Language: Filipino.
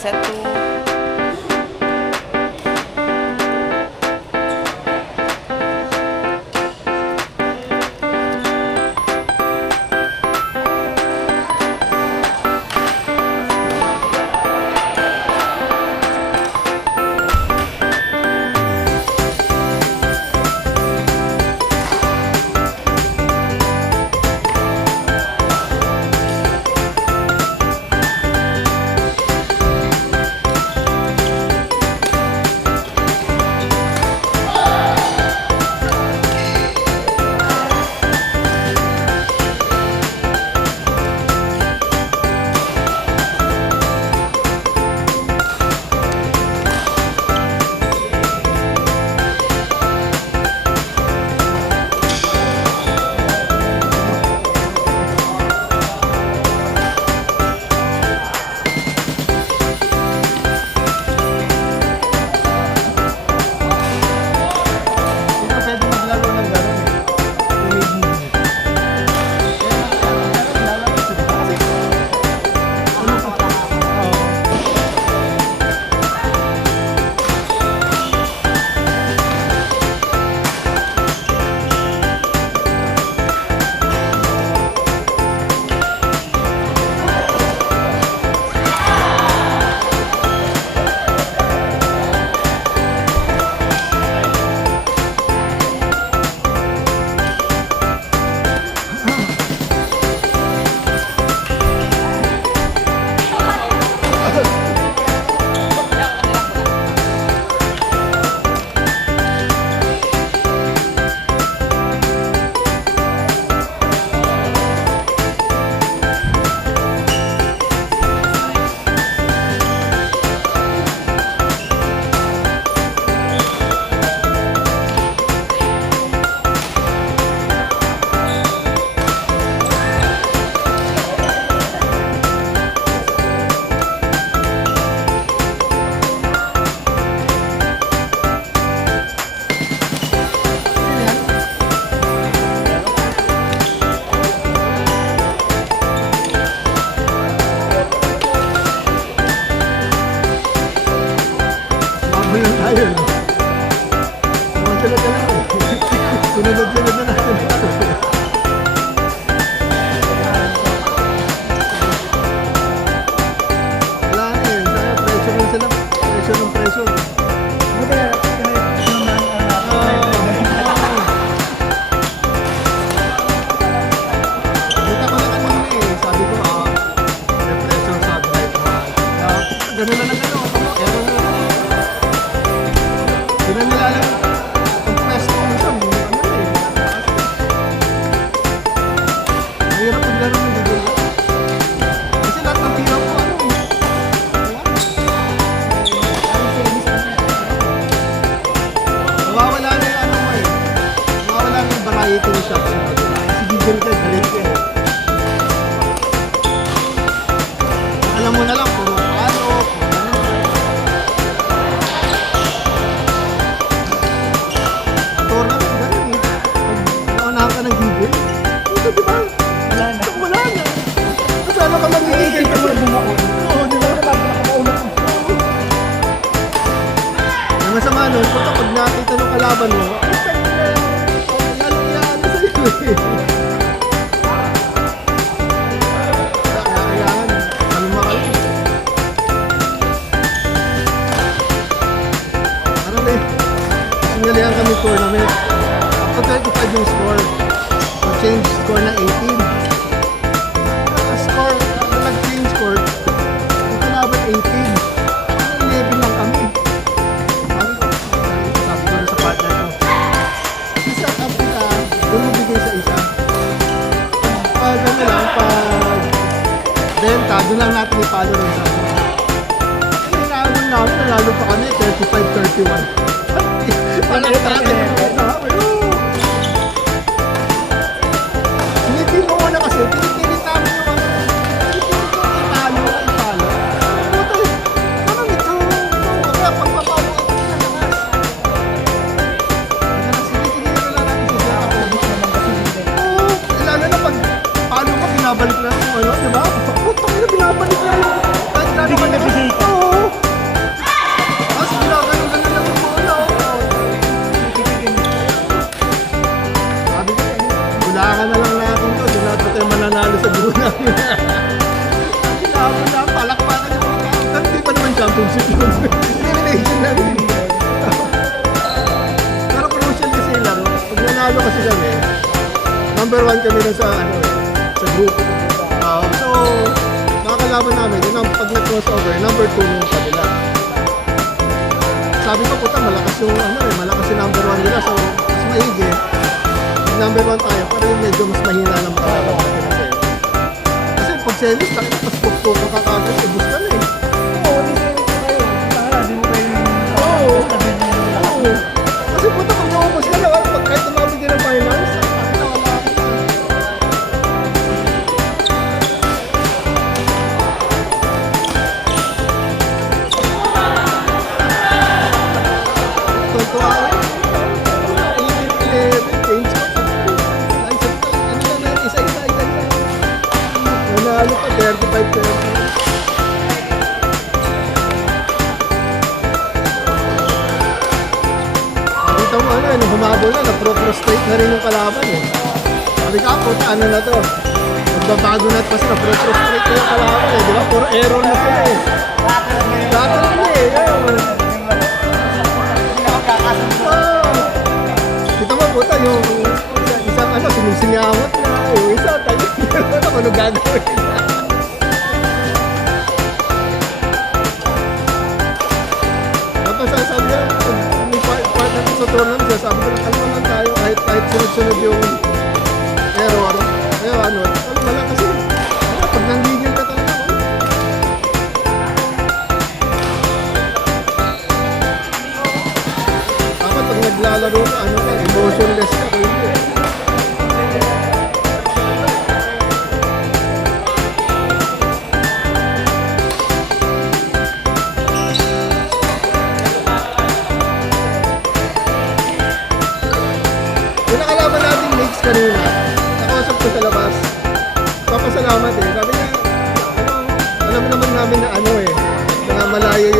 set 2. Ayun. Sunod-sunod na natin. Wala na eh. Sana pressure lang sila. Pressure ng pressure. Kita ko na kanina eh. Sabi ko, may pressure sa drive. Ganun na lang gano'n. Ganun nila lang. Ang presto ko siya. Mahirap maglaro ng Google. Kasi lahat ng tira ko nawawala na yung nawawala na yung variety ng shop. Kasi Google ka, galit ka eh. Alam mo na lang, puro ano, tournament, ganun eh. Pag naunahan ka ng Google, ito diba? Wala na. Wala na. Kasama ka mag-iigil ka mo. Oo, diba? Ang masama nun, pag nakita ng kalaban mo, lalong iaano sa'yo eh. Kailangan, kalma ka lang. Ano ba eh? Sinalihan kami tournament. After 35 yung score, mag-change score ng 18. Score, nag-change score, yung kalaban 18. 11 lang kami. Sabi ko na sa partner ko, isa up kita, doon mo bigay sa isa. Pag ano lang, pag benta, doon lang natin ipalo rin sa akin. Kailangan namin, nalalo pa kami, 35-31. Hindi mo na kasi, pinipilit namin yung ano, italo. Puto, parang ito, kaya pagpapalo ako na lakas. Sige na lang natin siya ako. Oo, lalo na pag paano ka binabalik na yung ano, diba? Puto, binabalik na yung kahit gano'n ka na. Oo. championship yun. Elimination lang yun. Pero crucial kasi yung laro. Pag nanalo kasi kami, number 1 kami na sa ano eh, sa group. So, nakakalaban namin, yun ang pag nag-crossover, number 2 yung kabila. Sabi ko, puta, malakas yung ano eh, malakas yung number 1 nila. So, mas maigi. Pag number 1 tayo, parang medyo mas mahina lang makalaban natin kasi. Kasi pag semis, takit mas pukpuk ka kakagad, ubus ka na eh. Oo, di series na kayo. Tara, di mo kayo Oo. sabi niyo yung lakas. Oo. Kasi puta, pag naubos ka na, pag kahit tumawag din ng finals, tuntua ako. 18-11, change ko. Ano na, isa-isa. Nanalo pa, 35-30. Nakita mo ano, nung humabol na, na-pro-prostrate na rin yung kalaban eh. Sabi ka, puta, ano na to? Magbabago na kasi na-pro-prostrate na yung kalaban eh. Di ba? Puro error na sila eh. Lahat na eh. Yun. Kita mo puta yung isang ano, sinusingamot na. Yung isa, tayo. Ano gagawin? Tapos sabi niya, may partner ko sa tournament siya, sabi ko, kalma lang tayo kahit sunod-sunod yung error. Kaya ano, kalma lang kasi, ano, pag nanggigil ka talaga, ano? Dapat pag naglalaro ka, ano ka, emotionless ka, hindi. Yung nakalaban natin mates kanina, nakausap ko sa labas. Papasalamat eh. Sabi niya, ano, alam naman namin na ano eh, na malayo